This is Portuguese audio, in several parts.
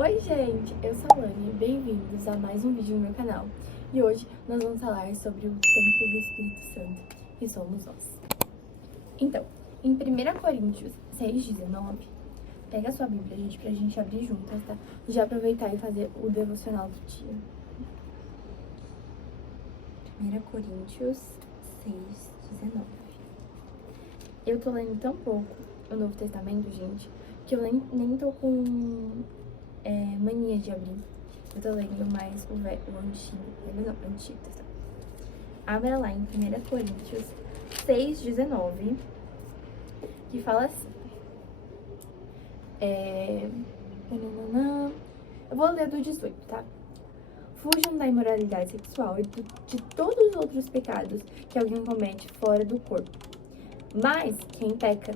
Oi gente, eu sou a Lani, bem-vindos a mais um vídeo no meu canal. E hoje nós vamos falar sobre o templo do Espírito Santo, que somos nós. Então, em 1 Coríntios 6,19, pega a sua Bíblia, gente, pra gente abrir juntas, tá? E já aproveitar e fazer o devocional do dia. 1 Coríntios 6,19. Eu tô lendo tão pouco o Novo Testamento, gente, que eu nem tô com mania de abrir. Eu tô lendo mais o antigo, não, antigo Testamento. Abra lá em 1 Coríntios 6,19, que fala assim. Eu vou ler do 18, tá? Fujam da imoralidade sexual e de todos os outros pecados que alguém comete fora do corpo. Mas quem peca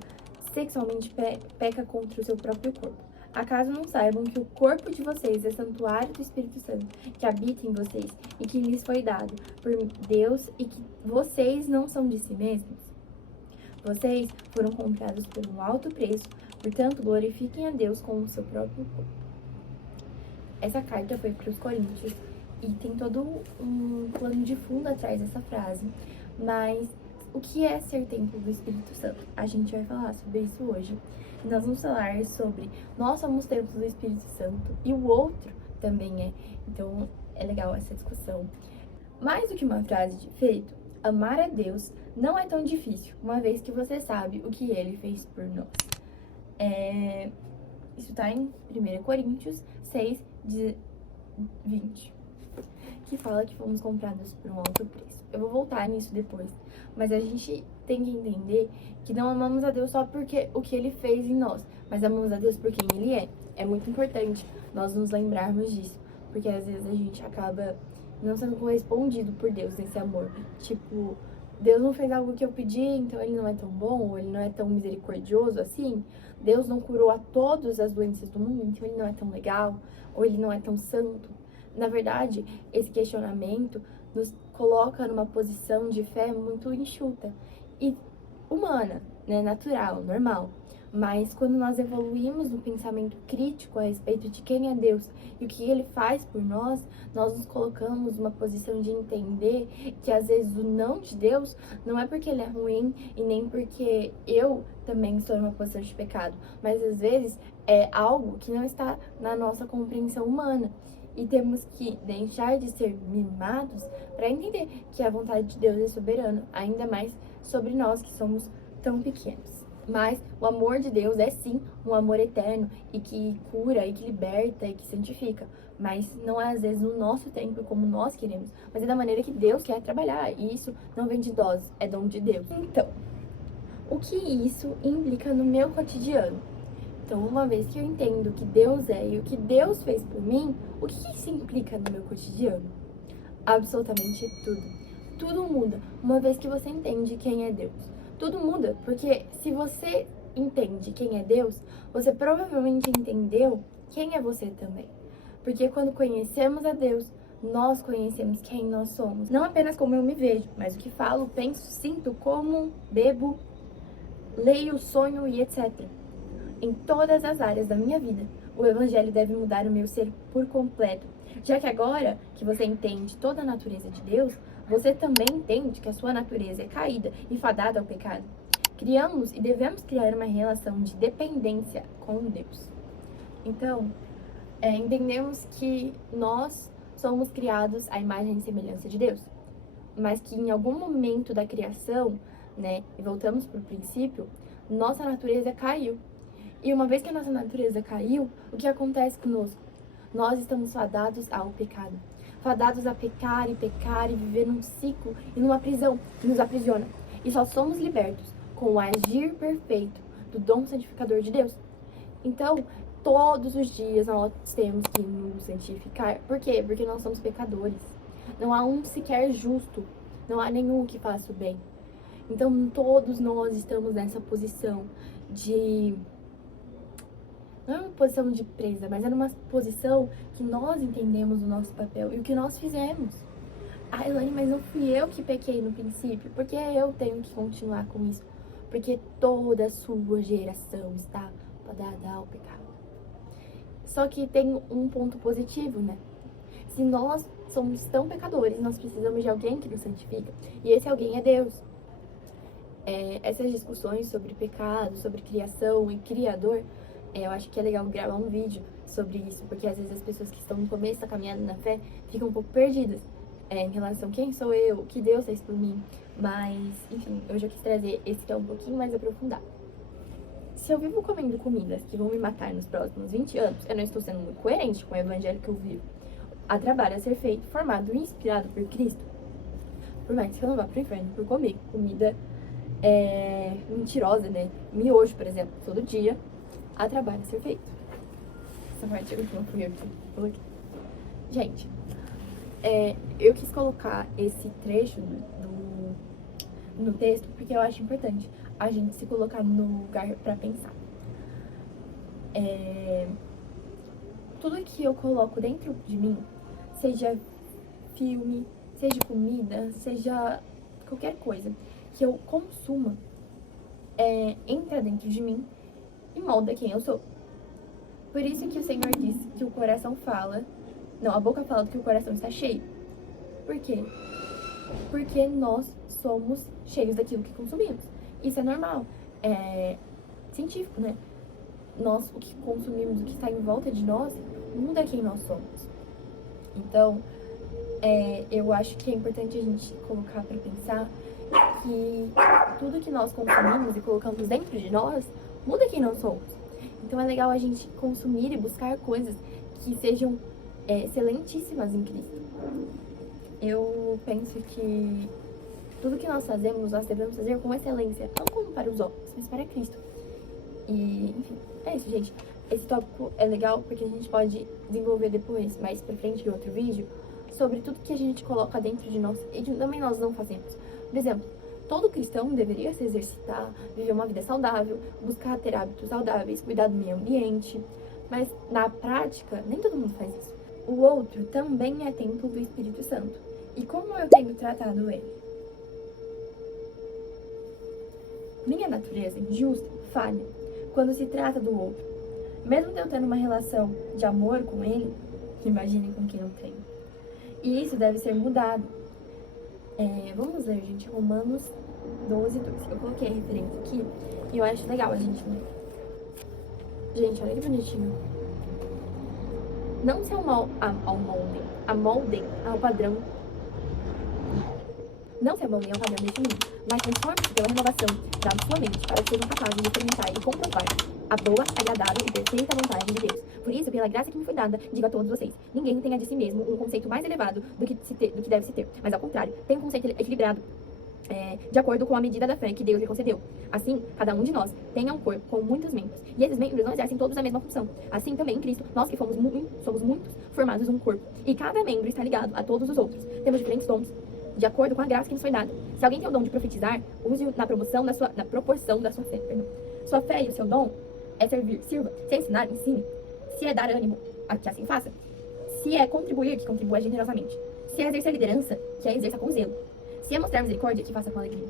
sexualmente peca contra o seu próprio corpo. Acaso não saibam que o corpo de vocês é santuário do Espírito Santo, que habita em vocês e que lhes foi dado por Deus e que vocês não são de si mesmos? Vocês foram comprados por um alto preço, portanto, glorifiquem a Deus com o seu próprio corpo. Essa carta foi para os Coríntios e tem todo um plano de fundo atrás dessa frase, mas o que é ser templo do Espírito Santo? A gente vai falar sobre isso hoje. Nós vamos falar sobre nós somos templo do Espírito Santo e o outro também é. Então é legal essa discussão. Mais do que uma frase de efeito, amar a Deus não é tão difícil, uma vez que você sabe o que Ele fez por nós. Isso tá em 1 Coríntios 6, 20, que fala que fomos comprados por um alto preço. Eu vou voltar nisso depois, mas a gente tem que entender que não amamos a Deus só porque o que Ele fez em nós, mas amamos a Deus por quem Ele é. É muito importante nós nos lembrarmos disso, porque às vezes a gente acaba não sendo correspondido por Deus nesse amor. Tipo, Deus não fez algo que eu pedi, então Ele não é tão bom, ou Ele não é tão misericordioso assim. Deus não curou a todas as doenças do mundo, então Ele não é tão legal, ou Ele não é tão santo. Na verdade, esse questionamento nos coloca numa posição de fé muito enxuta e humana, né? Natural, normal. Mas quando nós evoluímos no pensamento crítico a respeito de quem é Deus e o que Ele faz por nós, nós nos colocamos numa posição de entender que às vezes o não de Deus não é porque Ele é ruim e nem porque eu também estou numa posição de pecado, mas às vezes é algo que não está na nossa compreensão humana. E temos que deixar de ser mimados para entender que a vontade de Deus é soberana, ainda mais sobre nós que somos tão pequenos. Mas o amor de Deus é sim um amor eterno e que cura, e que liberta, e que santifica. Mas não é às vezes no nosso tempo como nós queremos, mas é da maneira que Deus quer trabalhar. E isso não vem de nós, é dom de Deus. Então, o que isso implica no meu cotidiano? Então, uma vez que eu entendo que Deus é e o que Deus fez por mim, o que isso implica no meu cotidiano? Absolutamente tudo. Tudo muda, uma vez que você entende quem é Deus. Tudo muda, porque se você entende quem é Deus, você provavelmente entendeu quem é você também. Porque quando conhecemos a Deus, nós conhecemos quem nós somos. Não apenas como eu me vejo, mas o que falo, penso, sinto, como, bebo, leio, sonho e etc. Em todas as áreas da minha vida, o Evangelho deve mudar o meu ser por completo, já que agora que você entende toda a natureza de Deus, você também entende que a sua natureza é caída e fadada ao pecado. Criamos e devemos criar uma relação de dependência com Deus. Então, entendemos que nós somos criados à imagem e semelhança de Deus, mas que em algum momento da criação, né, e voltamos para o princípio, nossa natureza caiu. E uma vez que a nossa natureza caiu, o que acontece conosco? Nós estamos fadados ao pecado. Fadados a pecar e viver num ciclo e numa prisão que nos aprisiona. E só somos libertos com o agir perfeito do dom santificador de Deus. Então, todos os dias nós temos que nos santificar. Por quê? Porque nós somos pecadores. Não há um sequer justo. Não há nenhum que faça o bem. Então, todos nós estamos nessa posição de... Não é uma posição de presa, mas é numa posição que nós entendemos o nosso papel e o que nós fizemos. Ah, Elaine, mas não fui eu que pequei no princípio, porque eu tenho que continuar com isso. Porque toda a sua geração está fadada ao pecado. Só que tem um ponto positivo, né? Se nós somos tão pecadores, nós precisamos de alguém que nos santifica. E esse alguém é Deus. Essas discussões sobre pecado, sobre criação e criador, eu acho que é legal gravar um vídeo sobre isso, porque às vezes as pessoas que estão no começo da caminhada na fé ficam um pouco perdidas em relação a quem sou eu, o que Deus fez por mim. Mas, enfim, eu já quis trazer esse que é um pouquinho mais aprofundado. Se eu vivo comendo comidas que vão me matar nos próximos 20 anos, eu não estou sendo muito coerente com o evangelho que eu vivo. Há trabalho a ser feito, formado e inspirado por Cristo. Por mais que eu não vá pro inferno por comer comida mentirosa, né? Miojo, por exemplo, todo dia, há trabalho a ser feito. Essa parte eu não fui eu que coloquei. Gente, eu quis colocar esse trecho no texto porque eu acho importante a gente se colocar no lugar pra pensar. Tudo que eu coloco dentro de mim, seja filme, seja comida, seja qualquer coisa que eu consuma, entra dentro de mim e molda quem eu sou. Por isso que o Senhor diz que o coração fala... Não, a boca fala do que o coração está cheio. Por quê? Porque nós somos cheios daquilo que consumimos. Isso é normal. É científico, né? Nós, o que consumimos, o que está em volta de nós, muda quem nós somos. Então, eu acho que é importante a gente colocar para pensar que tudo que nós consumimos e colocamos dentro de nós muda quem nós somos. Então é legal a gente consumir e buscar coisas que sejam excelentíssimas em Cristo. Eu penso que tudo que nós fazemos, nós devemos fazer com excelência, não como para os homens, mas para Cristo. E, enfim, é isso, gente. Esse tópico é legal porque a gente pode desenvolver depois, mais pra frente, em outro vídeo, sobre tudo que a gente coloca dentro de nós e também nós não fazemos. Por exemplo, todo cristão deveria se exercitar, viver uma vida saudável, buscar ter hábitos saudáveis, cuidar do meio ambiente, mas na prática, nem todo mundo faz isso. O outro também é templo do Espírito Santo. E como eu tenho tratado ele? Minha natureza injusta falha quando se trata do outro. Mesmo eu tendo uma relação de amor com ele, imagine com quem eu tenho. E isso deve ser mudado. Vamos ler, gente, Romanos 12, 2. Eu coloquei a referência aqui e eu acho legal a gente ler. Gente, olha que bonitinho. Não se amoldem ao padrão. Não se amoldem ao padrão deste mundo, mas transformem-se pela renovação da sua mente para que sejam capazes de experimentar e comprovar a boa, agradável e perfeita vontade de Deus. Por isso, pela graça que me foi dada, digo a todos vocês: ninguém tenha de si mesmo um conceito mais elevado do que deve se ter, mas ao contrário, tenha um conceito equilibrado, de acordo com a medida da fé que Deus lhe concedeu. Assim, cada um de nós tenha um corpo com muitos membros, e esses membros não exercem todos a mesma função. Assim também em Cristo, nós que somos muitos, formados um corpo, e cada membro está ligado a todos os outros. Temos diferentes dons, de acordo com a graça que nos foi dada. Se alguém tem o dom de profetizar, use-o na proporção da sua fé. Sua fé e o seu dom é servir, sirva. Se é ensinar, ensine. Se é dar ânimo, que assim faça. Se é contribuir, que contribua generosamente. Se é exercer liderança, que a exerça com zelo. Se é mostrar misericórdia, que faça com alegria.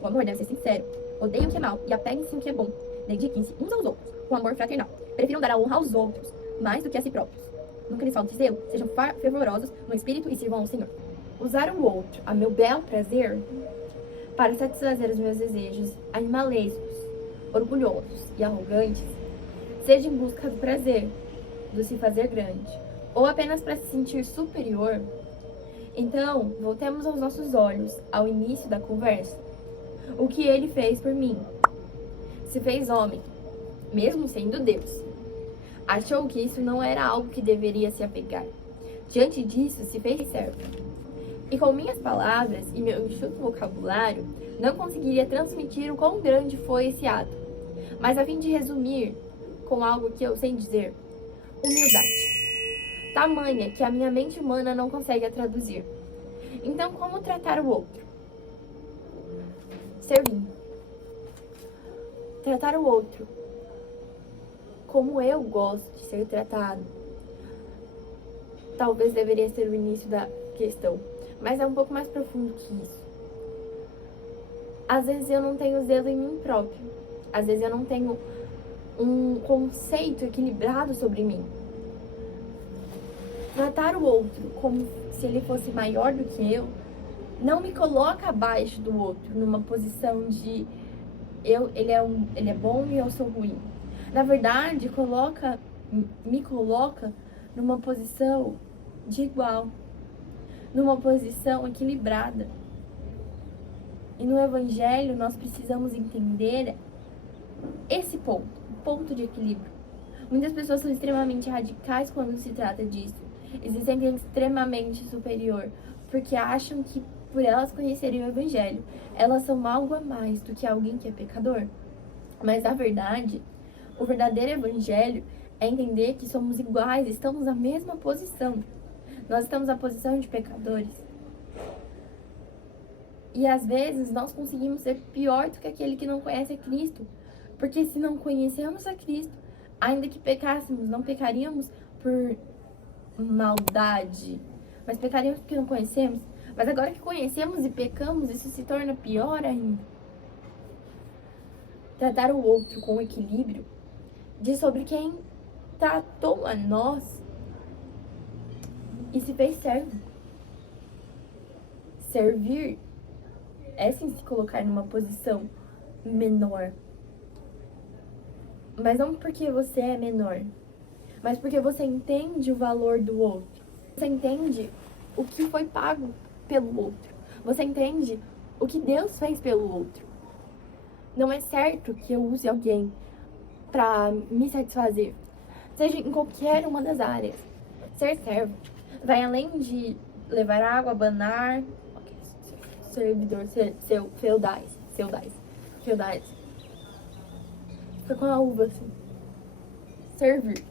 O amor deve ser sincero. Odeiem o que é mal e apeguem-se o que é bom. Dediquem-se uns aos outros, com amor fraternal. Prefiram dar a honra aos outros, mais do que a si próprios. Nunca lhes falte zelo, sejam fervorosos no espírito e sirvam ao Senhor. Usar o outro a meu bel prazer para satisfazer os meus desejos animalescos, orgulhosos e arrogantes, seja em busca do prazer, do se fazer grande, ou apenas para se sentir superior. Então, voltemos aos nossos olhos ao início da conversa. O que ele fez por mim? Se fez homem, mesmo sendo Deus. Achou que isso não era algo que deveria se apegar. Diante disso, se fez servo. E com minhas palavras e meu enxuto vocabulário, não conseguiria transmitir o quão grande foi esse ato. Mas a fim de resumir com algo que eu sei dizer: humildade. Tamanha que a minha mente humana não consegue a traduzir. Então, como tratar o outro? Servindo. Tratar o outro como eu gosto de ser tratado. Talvez deveria ser o início da questão, mas é um pouco mais profundo que isso. Às vezes eu não tenho zelo em mim próprio. Às vezes eu não tenho um conceito equilibrado sobre mim. Tratar o outro como se ele fosse maior do que eu não me coloca abaixo do outro, numa posição de ele é bom e eu sou ruim. Na verdade, me coloca numa posição de igual, numa posição equilibrada. E no Evangelho nós precisamos entender esse ponto, o ponto de equilíbrio. Muitas pessoas são extremamente radicais quando se trata disso. E se sentem extremamente superior, porque acham que por elas conhecerem o Evangelho, elas são algo a mais do que alguém que é pecador. Mas na verdade, o verdadeiro Evangelho é entender que somos iguais, estamos na mesma posição. Nós estamos na posição de pecadores. E às vezes nós conseguimos ser pior do que aquele que não conhece a Cristo. Porque se não conhecemos a Cristo, ainda que pecássemos, não pecaríamos por maldade, mas pecaríamos porque não conhecemos. Mas agora que conhecemos e pecamos, isso se torna pior ainda. Tratar o outro com equilíbrio diz sobre quem tratou a nós e se fez servo. Servir é sim se colocar numa posição menor. Mas não porque você é menor, mas porque você entende o valor do outro. Você entende o que foi pago pelo outro. Você entende o que Deus fez pelo outro. Não é certo que eu use alguém para me satisfazer, seja em qualquer uma das áreas. Ser servo vai além de levar água, banar, servidor, feudais. Fica com a uva assim. Servir.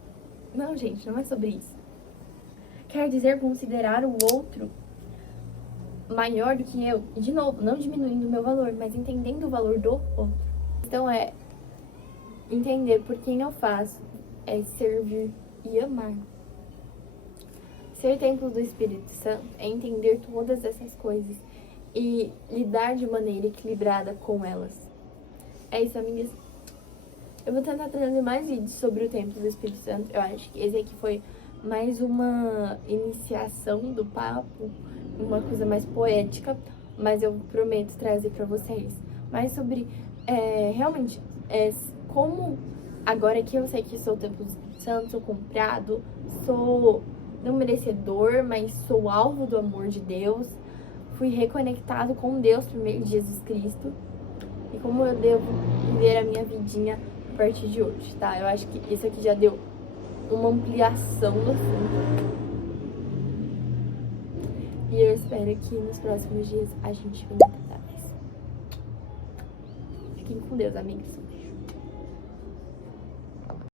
Não, gente, não é sobre isso. Quer dizer considerar o outro maior do que eu. E de novo, não diminuindo o meu valor, mas entendendo o valor do outro. Então é entender por quem eu faço, é servir e amar. Ser templo do Espírito Santo é entender todas essas coisas e lidar de maneira equilibrada com elas. É isso, amigas. Eu vou tentar trazer mais vídeos sobre o templo do Espírito Santo. Eu acho que esse aqui foi mais uma iniciação do papo, uma coisa mais poética, mas eu prometo trazer pra vocês mais sobre realmente como agora que eu sei que sou o templo do Espírito Santo, sou comprado, sou não merecedor, mas sou alvo do amor de Deus, fui reconectado com Deus por meio de Jesus Cristo e como eu devo viver a minha vidinha a partir de hoje, tá? Eu acho que isso aqui já deu uma ampliação no assunto. E eu espero que nos próximos dias a gente venha tratar mais. Fiquem com Deus, amigos.